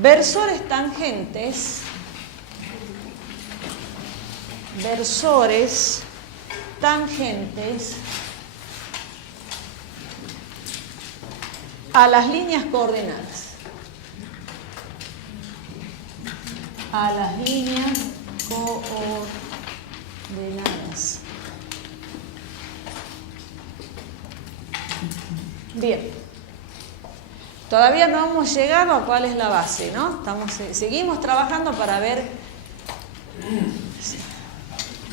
versores tangentes a las líneas coordenadas. A las líneas coordenadas. Bien. Todavía no hemos llegado a cuál es la base, ¿no? Seguimos trabajando para ver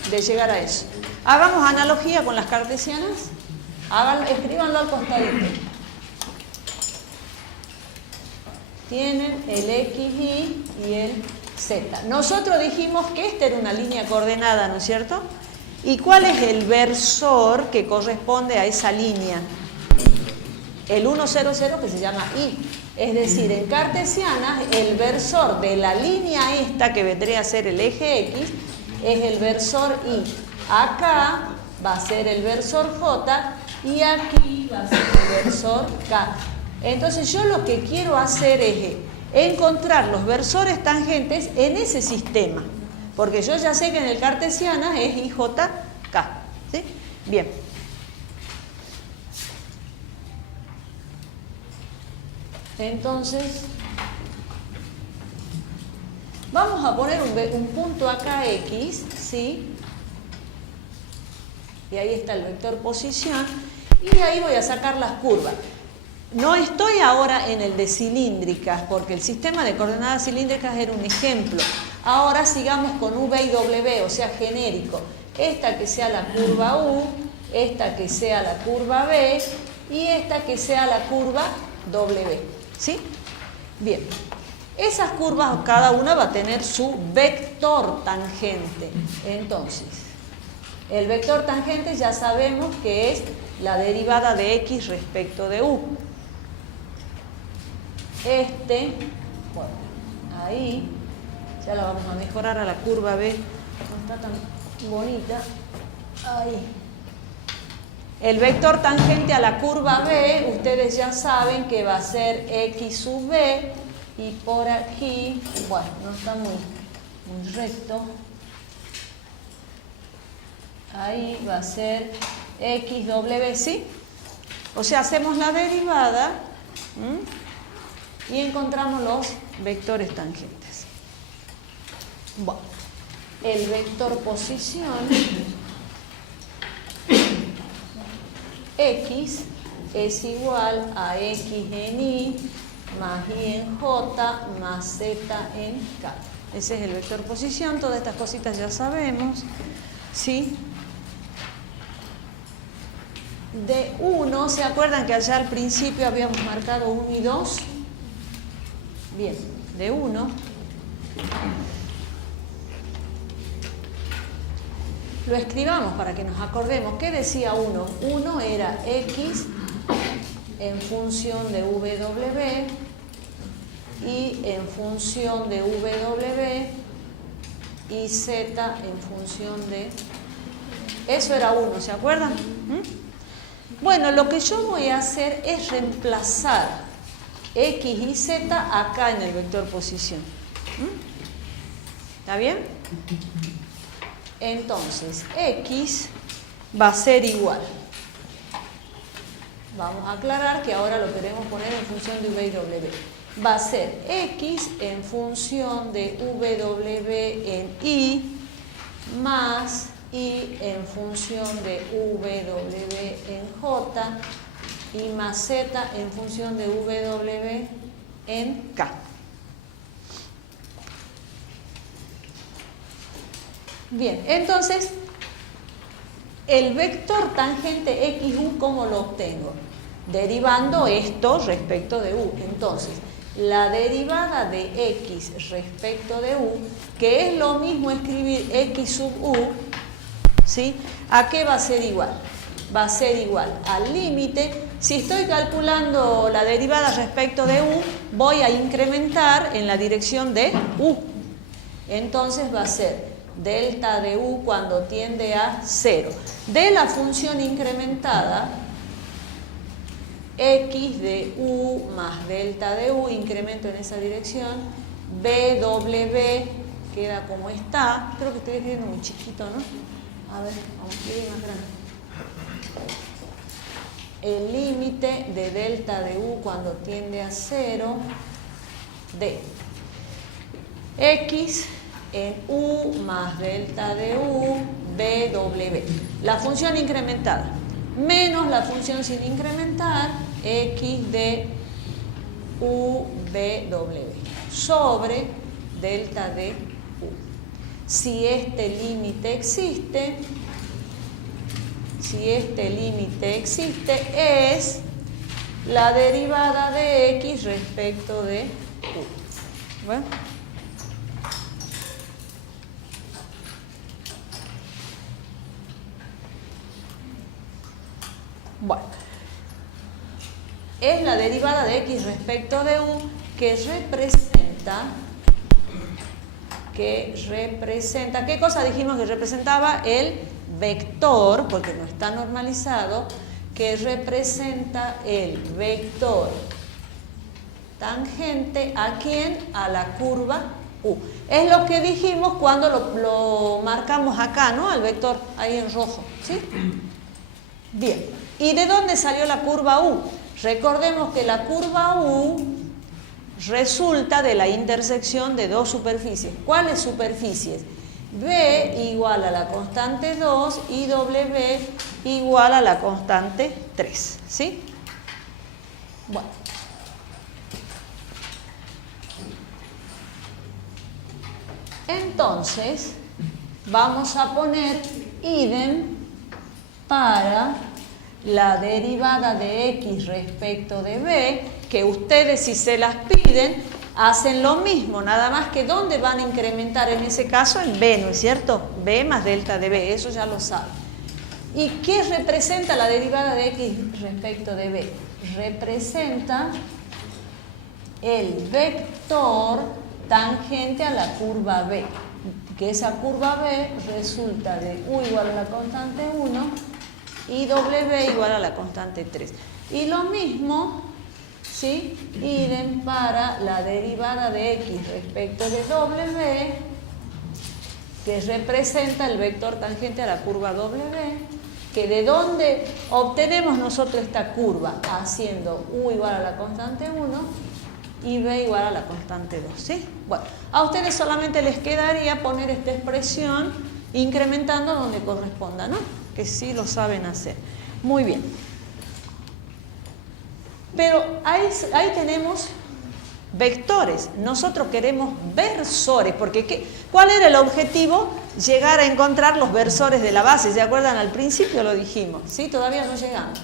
de llegar a eso. Hagamos analogía con las cartesianas. Escríbanlo al costadito. Tienen el XY y el Z. Nosotros dijimos que esta era una línea coordenada, ¿no es cierto? ¿Y cuál es el versor que corresponde a esa línea? El 1, 0, 0, que se llama Y. Es decir, en cartesianas, el versor de la línea esta, que vendría a ser el eje X, es el versor Y. Acá va a ser el versor J y aquí va a ser el versor K. Entonces yo lo que quiero hacer es encontrar los versores tangentes en ese sistema. Porque yo ya sé que en el cartesiana es IJK. ¿Sí? Bien. Entonces, vamos a poner un punto acá X, ¿sí? Y ahí está el vector posición. Y ahí voy a sacar las curvas. No estoy ahora en el de cilíndricas, porque el sistema de coordenadas cilíndricas era un ejemplo. Ahora sigamos con V y W, o sea, genérico. Esta que sea la curva U, esta que sea la curva B y esta que sea la curva W. ¿Sí? Bien. Esas curvas, cada una va a tener su vector tangente. Entonces, el vector tangente ya sabemos que es la derivada de X respecto de U. Bueno, ahí, ya la vamos a mejorar a la curva B, no está tan bonita. Ahí. El vector tangente a la curva B, ustedes ya saben que va a ser X sub B, y por aquí, bueno, no está muy recto. Ahí va a ser XW, ¿sí? O sea, hacemos la derivada y encontramos los vectores tangentes. Bueno, el vector posición X es igual a X en Y más Y en J más Z en K. Ese es el vector posición, todas estas cositas ya sabemos, ¿sí? De 1, ¿se acuerdan que allá al principio habíamos marcado 1 y 2? Bien, de 1. Lo escribamos para que nos acordemos. ¿Qué decía 1? 1 era X en función de W y en función de W y Z en función de... Eso era 1, ¿se acuerdan? Bueno, lo que yo voy a hacer es reemplazar X y Z acá en el vector posición. ¿Está bien? Entonces, X va a ser igual. Vamos a aclarar que ahora lo queremos poner en función de V y W. Va a ser X en función de W en Y más Y en función de W en J y más Z en función de W en K. Bien, entonces, el vector tangente XU, ¿cómo lo obtengo? Derivando esto respecto de U. Entonces, la derivada de X respecto de U, que es lo mismo escribir X sub U, ¿sí? ¿A qué va a ser igual? Va a ser igual al límite. Si estoy calculando la derivada respecto de U, voy a incrementar en la dirección de U. Entonces va a ser delta de U cuando tiende a 0. De la función incrementada, X de U más delta de U, incremento en esa dirección, BW queda como está, creo que estoy escribiendo muy chiquito, ¿no? A ver, vamos a escribir más grande. El límite de delta de U cuando tiende a 0 de X en U más delta de U BW. La función incrementada menos la función sin incrementar X de U BW sobre delta de U. Si este límite existe, es la derivada de X respecto de U. ¿Bueno? Bueno, es la derivada de X respecto de U que representa, ¿qué cosa dijimos que representaba? El vector, porque no está normalizado, que representa el vector tangente ¿a quién? A la curva U. Es lo que dijimos cuando lo marcamos acá, ¿no? Al vector ahí en rojo, ¿sí? Bien. ¿Y de dónde salió la curva U? Recordemos que la curva U resulta de la intersección de dos superficies. ¿Cuáles superficies? B igual a la constante 2 y W igual a la constante 3. ¿Sí? Bueno. Entonces, vamos a poner idem para la derivada de X respecto de B, que ustedes si se las piden, hacen lo mismo, nada más que ¿dónde van a incrementar en ese caso? En B, ¿no es cierto? B más delta de B, eso ya lo saben. ¿Y qué representa la derivada de X respecto de B? Representa el vector tangente a la curva B, que esa curva B resulta de U igual a la constante 1 y W igual a la constante 3. Y lo mismo, ¿sí? Idem para la derivada de X respecto de W, que representa el vector tangente a la curva W, que de dónde obtenemos nosotros esta curva, haciendo U igual a la constante 1 y B igual a la constante 2, ¿sí? Bueno, a ustedes solamente les quedaría poner esta expresión incrementando donde corresponda, ¿no? Que sí lo saben hacer. Muy bien. Pero ahí tenemos vectores. Nosotros queremos versores, porque ¿cuál era el objetivo? Llegar a encontrar los versores de la base. ¿Se acuerdan? Al principio lo dijimos, ¿sí? Todavía no llegamos.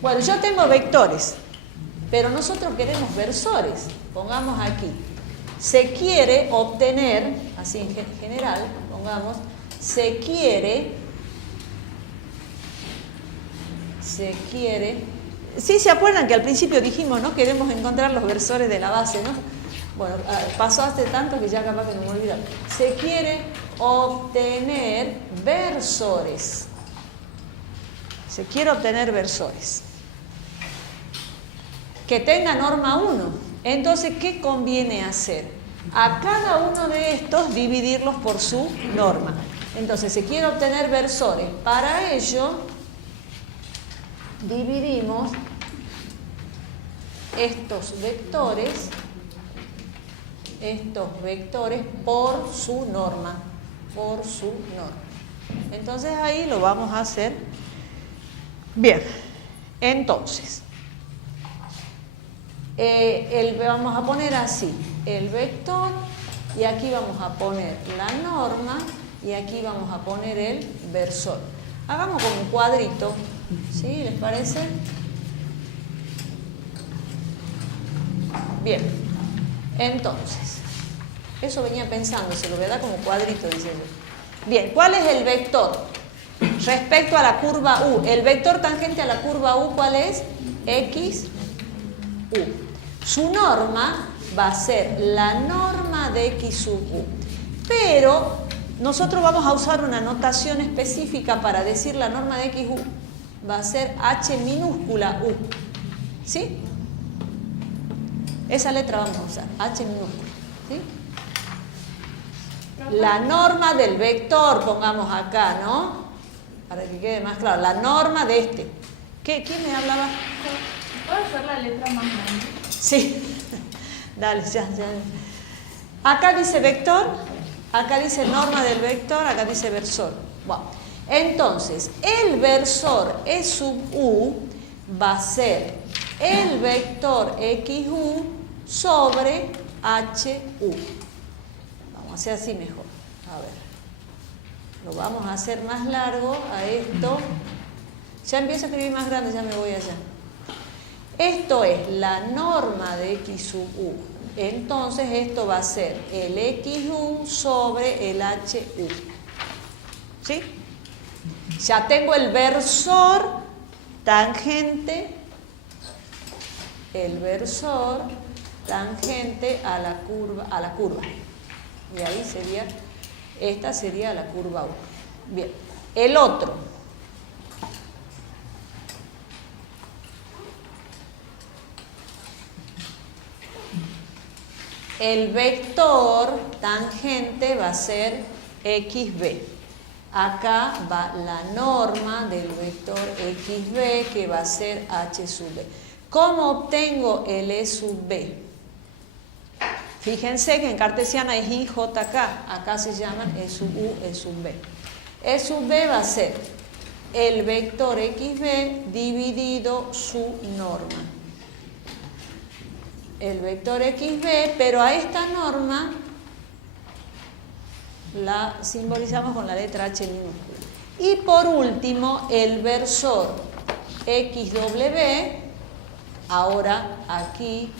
Bueno, yo tengo vectores, pero nosotros queremos versores. Pongamos aquí. Se quiere obtener, así en general, pongamos, se quiere, sí, se acuerdan que al principio dijimos, ¿no? Queremos encontrar los versores de la base, ¿no? Bueno, pasó hace tanto que ya capaz que no me olvidé. Se quiere obtener versores. Se quiere obtener versores. Que tenga norma 1. Entonces, ¿qué conviene hacer? A cada uno de estos dividirlos por su norma. Entonces, se quiere obtener versores. Para ello, dividimos estos vectores por su norma. Entonces, ahí lo vamos a hacer. Bien, entonces, vamos a poner así el vector y aquí vamos a poner la norma y aquí vamos a poner el versor. Hagamos como un cuadrito, ¿sí? ¿Les parece? Bien, entonces, eso venía pensándoselo, ¿verdad? Como cuadrito, dice yo. Bien, ¿cuál es el vector? Respecto a la curva U, el vector tangente a la curva U, ¿cuál es? X, U. Su norma va a ser la norma de X sub U. Pero nosotros vamos a usar una notación específica para decir la norma de X, U. Va a ser H minúscula U. ¿Sí? Esa letra vamos a usar, H minúscula. ¿Sí? La norma del vector, pongamos acá, ¿no? Para que quede más claro. La norma de este. ¿Quién me hablaba? ¿Puedo hacer la letra más grande? Sí. Dale, ya. Acá dice vector, acá dice norma del vector, acá dice versor. Bueno, entonces, el versor E sub U va a ser el vector XU sobre HU. Vamos a hacer así mejor. A ver. Lo vamos a hacer más largo a esto. Ya empiezo a escribir más grande, ya me voy allá. Esto es la norma de X sub U. Entonces esto va a ser el XU sobre el HU. ¿Sí? Ya tengo el versor tangente, a la curva. Y ahí sería, esta sería la curva 1. Bien, el otro. El vector tangente va a ser XB. Acá va la norma del vector XB que va a ser H sub B. ¿Cómo obtengo el E sub B? Fíjense que en cartesiana es IJK, acá se llaman E sub U, E sub B. E sub B va a ser el vector XB dividido su norma. El vector XB, pero a esta norma la simbolizamos con la letra H minúscula. Y por último, el versor XW, ahora aquí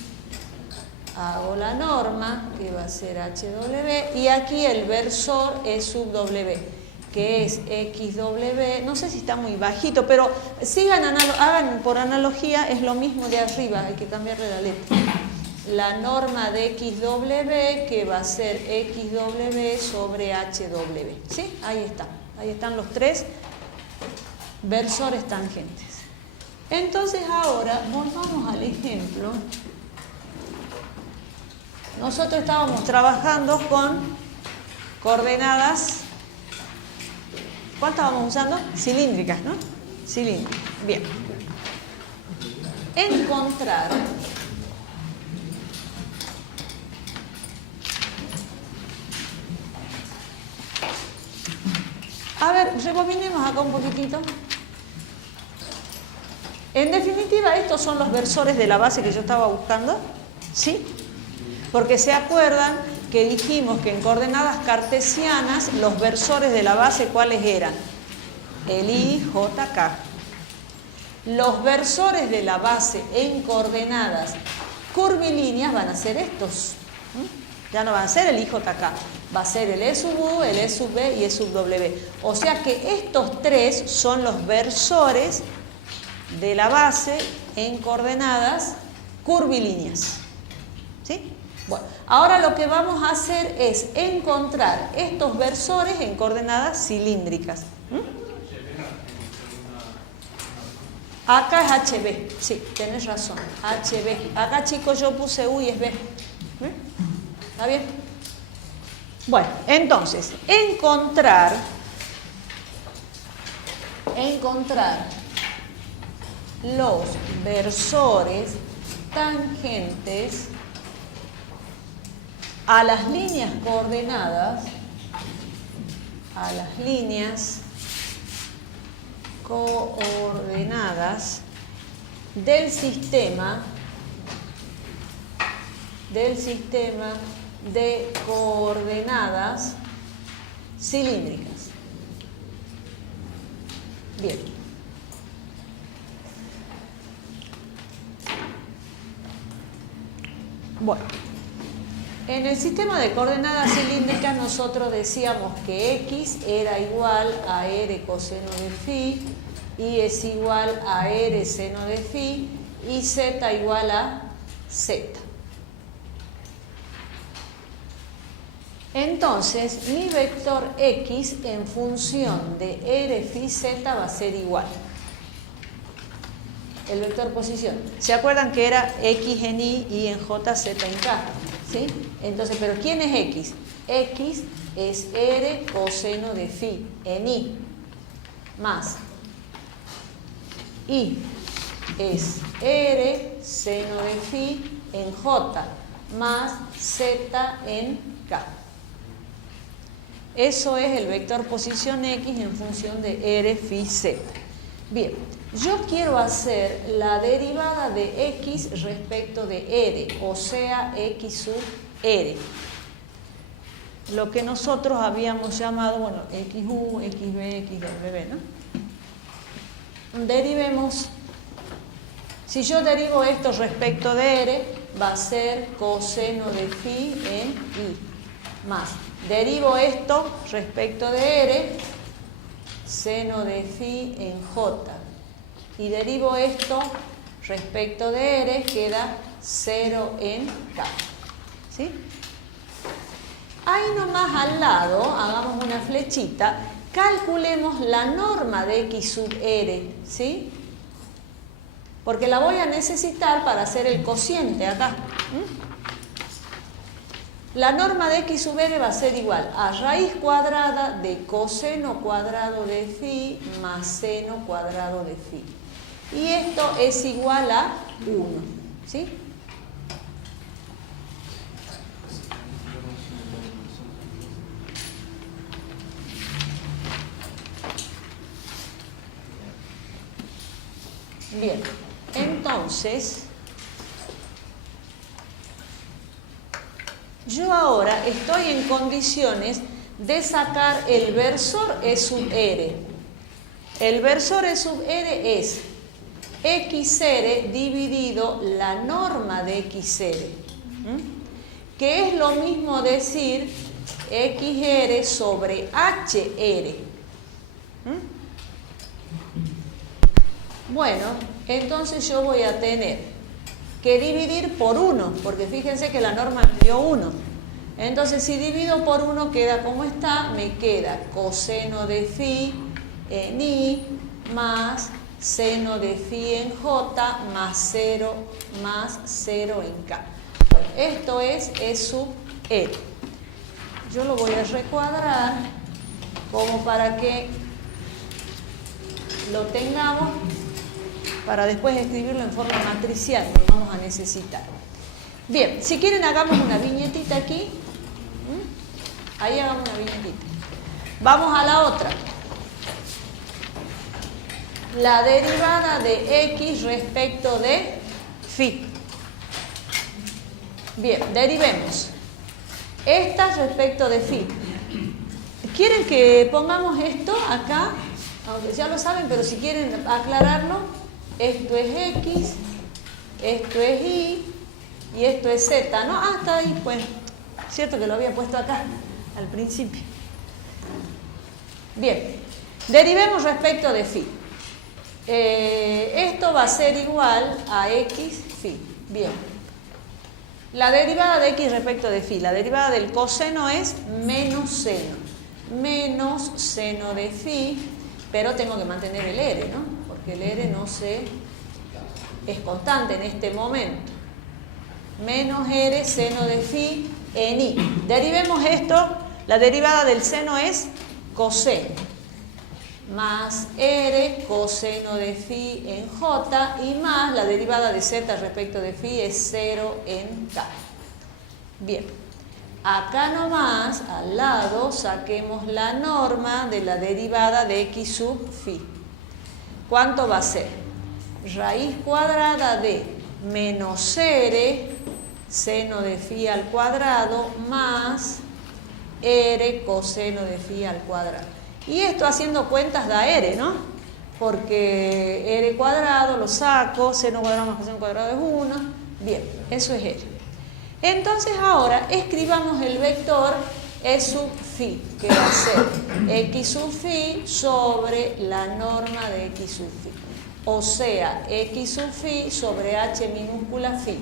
hago la norma, que va a ser HW, y aquí el versor E sub W, que es XW, no sé si está muy bajito, pero hagan por analogía, es lo mismo de arriba, hay que cambiarle la letra. La norma de XW que va a ser XW sobre HW. ¿Sí? Ahí está. Ahí están los tres versores tangentes. Entonces ahora volvamos al ejemplo. Nosotros estábamos trabajando con coordenadas. ¿Cuántas vamos usando? Cilíndricas, ¿no? Cilíndricas. Bien. Encontrar a ver, rebobinemos acá un poquitito. En definitiva, estos son los versores de la base que yo estaba buscando, ¿sí? Porque se acuerdan que dijimos que en coordenadas cartesianas los versores de la base, ¿cuáles eran? El I, J, K. Los versores de la base en coordenadas curvilíneas van a ser estos. Ya no van a ser el IJK, va a ser el E sub U, el E sub B y E sub W. O sea que estos tres son los versores de la base en coordenadas curvilíneas. ¿Sí? Bueno, ahora lo que vamos a hacer es encontrar estos versores en coordenadas cilíndricas. Acá es HB, sí, tenés razón, HB. Acá, chicos, yo puse U y es B. ¿Está bien? Bueno, entonces, encontrar los versores tangentes a las líneas coordenadas, del sistema de coordenadas cilíndricas. Bien. Bueno, en el sistema de coordenadas cilíndricas nosotros decíamos que X era igual a R coseno de phi, Y es igual a R seno de phi y Z igual a Z. Entonces, mi vector X en función de R phi Z va a ser igual. el vector posición. ¿Se acuerdan que era X en Y y en J, Z en K? ¿Sí? Entonces, ¿pero quién es X? X es R coseno de phi en Y, más Y es R seno de phi en J, más Z en K. Eso es el vector posición X en función de R phi Z. Bien, yo quiero hacer la derivada de X respecto de R, o sea, X sub R. Lo que nosotros habíamos llamado, bueno, XU, XB, XW, ¿no? Derivemos. Si yo derivo esto respecto de R, va a ser coseno de phi en Y, más. Derivo esto respecto de R, seno de phi en J. Y derivo esto respecto de R, queda 0 en K. ¿Sí? Ahí nomás al lado, hagamos una flechita, calculemos la norma de X sub R, ¿sí? Porque la voy a necesitar para hacer el cociente acá. La norma de X sub R va a ser igual a raíz cuadrada de coseno cuadrado de phi más seno cuadrado de phi. Y esto es igual a 1, ¿sí? Bien, entonces, yo ahora estoy en condiciones de sacar el versor E sub R. El versor E sub R es XR dividido la norma de XR, que es lo mismo decir XR sobre HR. Bueno, entonces yo voy a tener que dividir por 1, porque fíjense que la norma me dio 1. Entonces, si divido por 1 queda como está, me queda coseno de phi en Y más seno de phi en J más 0 en K. Bueno, esto es E sub R. Yo lo voy a recuadrar como para que lo tengamos, para después escribirlo en forma matricial, lo vamos a necesitar. Bien, si quieren hagamos una viñetita aquí. Ahí hagamos una viñetita. Vamos a la otra. La derivada de X respecto de phi. Bien, derivemos. Esta respecto de phi. ¿Quieren que pongamos esto acá? Aunque ya lo saben, pero si quieren aclararlo, esto es X, esto es Y y esto es Z, ¿no? Ah, está ahí, bueno, cierto que lo había puesto acá al principio. Bien, derivemos respecto de phi. Esto va a ser igual a X phi. Bien. La derivada de X respecto de phi, la derivada del coseno es menos seno de phi, pero tengo que mantener el R, ¿no? Porque el R es constante en este momento. Menos R seno de phi en Y. Derivemos esto, la derivada del seno es coseno. Más R coseno de phi en J y más la derivada de Z respecto de phi es 0 en K. Bien. Acá nomás, al lado, saquemos la norma de la derivada de X sub phi. ¿Cuánto va a ser? Raíz cuadrada de menos R seno de phi al cuadrado más R coseno de phi al cuadrado. Y esto haciendo cuentas da R, ¿no? Porque R cuadrado lo saco, seno cuadrado más coseno cuadrado es 1. Bien, eso es R. Entonces ahora escribamos el vector E sub phi, que va a ser X sub phi sobre la norma de X sub phi. O sea, X sub phi sobre H minúscula phi.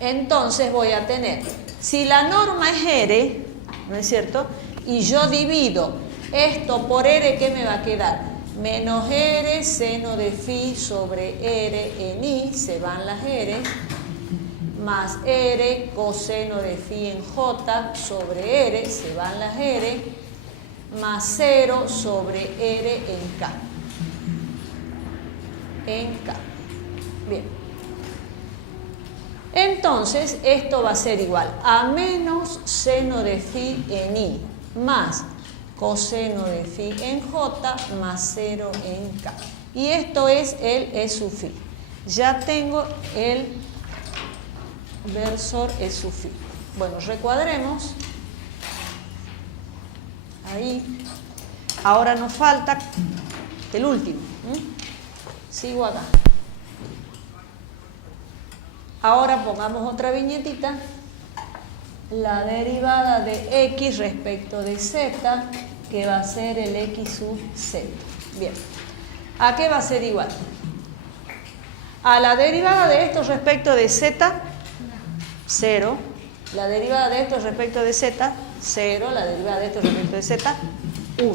Entonces voy a tener, si la norma es R, ¿no es cierto? Y yo divido esto por R, ¿qué me va a quedar? menos R seno de phi sobre R en I, se van las R, más R coseno de phi en J sobre R, se van las R, más 0 sobre R en K. En K. Bien. Entonces, esto va a ser igual a menos seno de phi en I, más coseno de phi en J, más 0 en K. Y esto es el E sub phi. Ya tengo el versor E sub phi. Bueno, recuadremos. Ahí. Ahora nos falta el último. Sigo acá. Ahora pongamos otra viñetita. La derivada de x respecto de z, que va a ser el x sub z. Bien. ¿A qué va a ser igual? A la derivada de esto respecto de z, 0. La derivada de esto respecto de z, 0. La derivada de esto respecto de z, 1.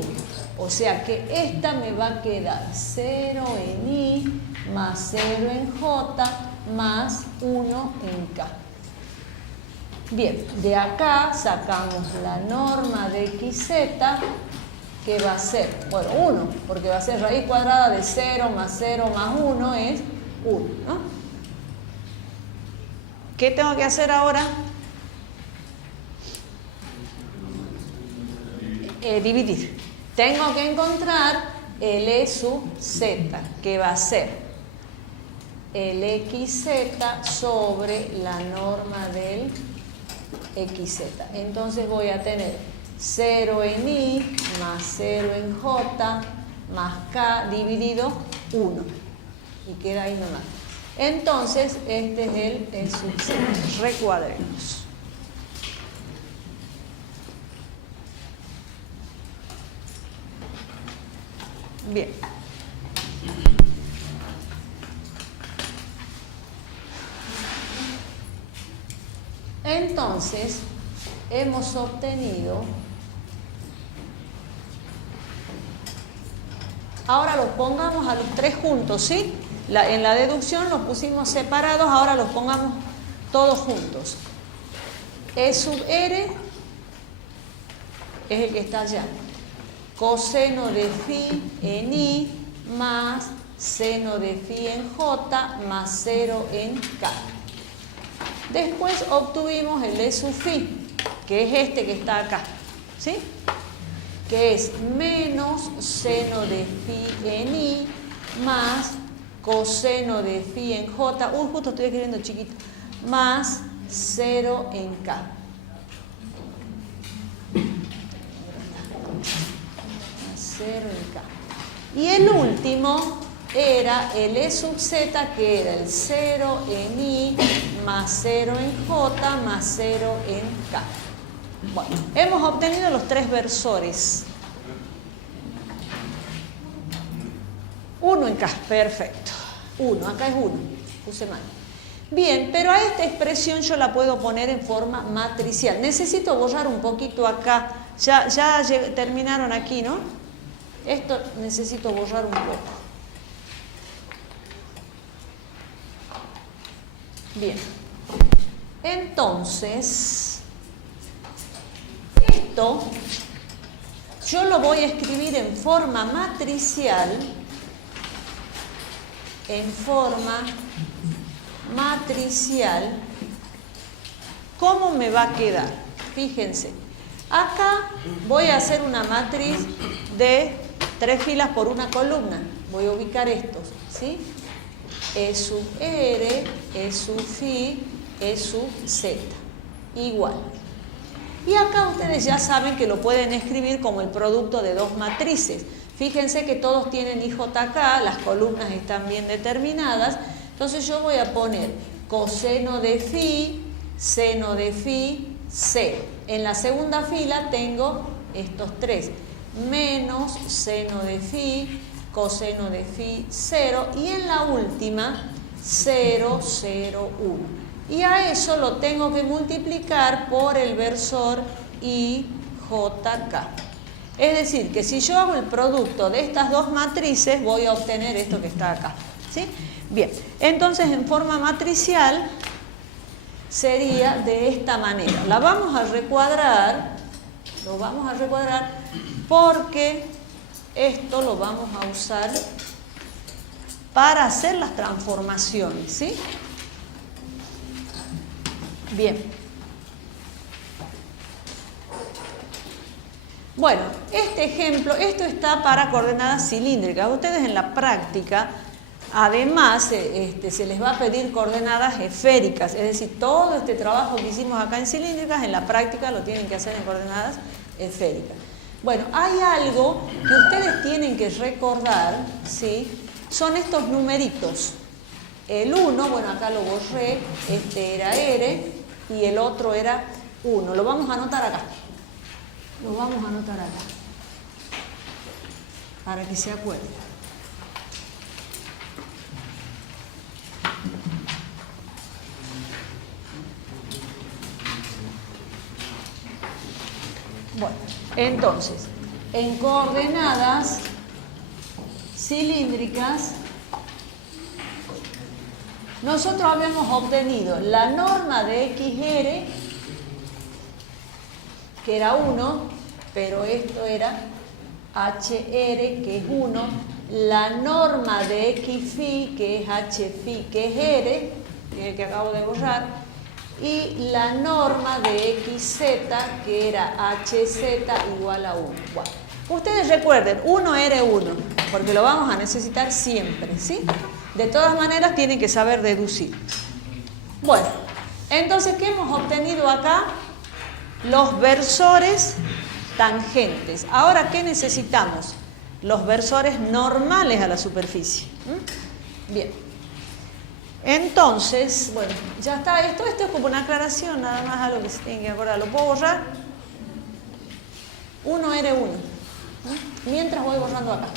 O sea que esta me va a quedar 0 en I, más 0 en J, más 1 en K. Bien, de acá sacamos la norma de xz, que va a ser, bueno, 1, porque va a ser raíz cuadrada de 0 más 1 es 1, ¿no? ¿Qué tengo que hacer ahora? Dividir. Tengo que encontrar el E sub z, que va a ser el xz sobre la norma del xz. Entonces voy a tener 0 en I más 0 en J más K dividido 1. Y queda ahí nomás. Entonces este es el E sub z. Recuadremos. Bien. Entonces, hemos obtenido, ahora los pongamos a los tres juntos, ¿sí? En la deducción los pusimos separados, ahora los pongamos todos juntos. E sub R es el que está allá. Coseno de phi en I más seno de phi en J más 0 en K. Después obtuvimos el E sub phi, que es este que está acá, ¿sí? Que es menos seno de phi en I más coseno de phi en J, justo estoy escribiendo chiquito, más 0 en K. 0 en K. Y el último era el E sub z, que era el 0 en I más 0 en J más 0 en K. Bueno, hemos obtenido los tres versores. 1 en K, perfecto. 1, acá es 1, puse mal. Bien, pero a esta expresión yo la puedo poner en forma matricial. Necesito borrar un poquito acá. Ya terminaron aquí, ¿no? Esto necesito borrar un poco. Bien. Entonces, esto yo lo voy a escribir en forma matricial. En forma matricial. ¿Cómo me va a quedar? Fíjense. Acá voy a hacer una matriz de 3 filas por una columna. Voy a ubicar estos, ¿sí? E sub R, E sub phi, E sub z. Igual. Y acá ustedes ya saben que lo pueden escribir como el producto de dos matrices. Fíjense que todos tienen IJK, las columnas están bien determinadas. Entonces yo voy a poner coseno de phi, seno de phi, 0. En la segunda fila tengo estos tres. Menos seno de phi, coseno de phi, 0. Y en la última, 0, 0, 1. Y a eso lo tengo que multiplicar por el versor IJK. Es decir, que si yo hago el producto de estas dos matrices, voy a obtener esto que está acá. ¿Sí? Bien, entonces en forma matricial sería de esta manera. La vamos a recuadrar, lo vamos a recuadrar porque esto lo vamos a usar para hacer las transformaciones, ¿sí? Bien. Bueno, este ejemplo, esto está para coordenadas cilíndricas. Ustedes en la práctica, además, se les va a pedir coordenadas esféricas, es decir, todo este trabajo que hicimos acá en cilíndricas, en la práctica lo tienen que hacer en coordenadas esféricas. Bueno, hay algo que ustedes tienen que recordar, ¿sí? Son estos numeritos. El 1, bueno, acá lo borré, este era R y el otro era 1. Lo vamos a anotar acá. Lo vamos a anotar acá, para que se acuerden. Bueno, entonces, en coordenadas cilíndricas, nosotros habíamos obtenido la norma de XR, que era 1, pero esto era HR, que es 1, la norma de XFI, que es HFI, que es R, que es el que acabo de borrar, y la norma de XZ, que era HZ igual a 1. Bueno, ustedes recuerden, 1R1, porque lo vamos a necesitar siempre, ¿sí? De todas maneras tienen que saber deducir. Bueno, entonces, ¿qué hemos obtenido acá? Los versores tangentes. Ahora, ¿qué necesitamos? Los versores normales a la superficie. Bien. Entonces, bueno, ya está. Esto es como una aclaración, nada más algo que se tiene que acordar. ¿Lo puedo borrar? 1R1. Mientras voy borrando acá.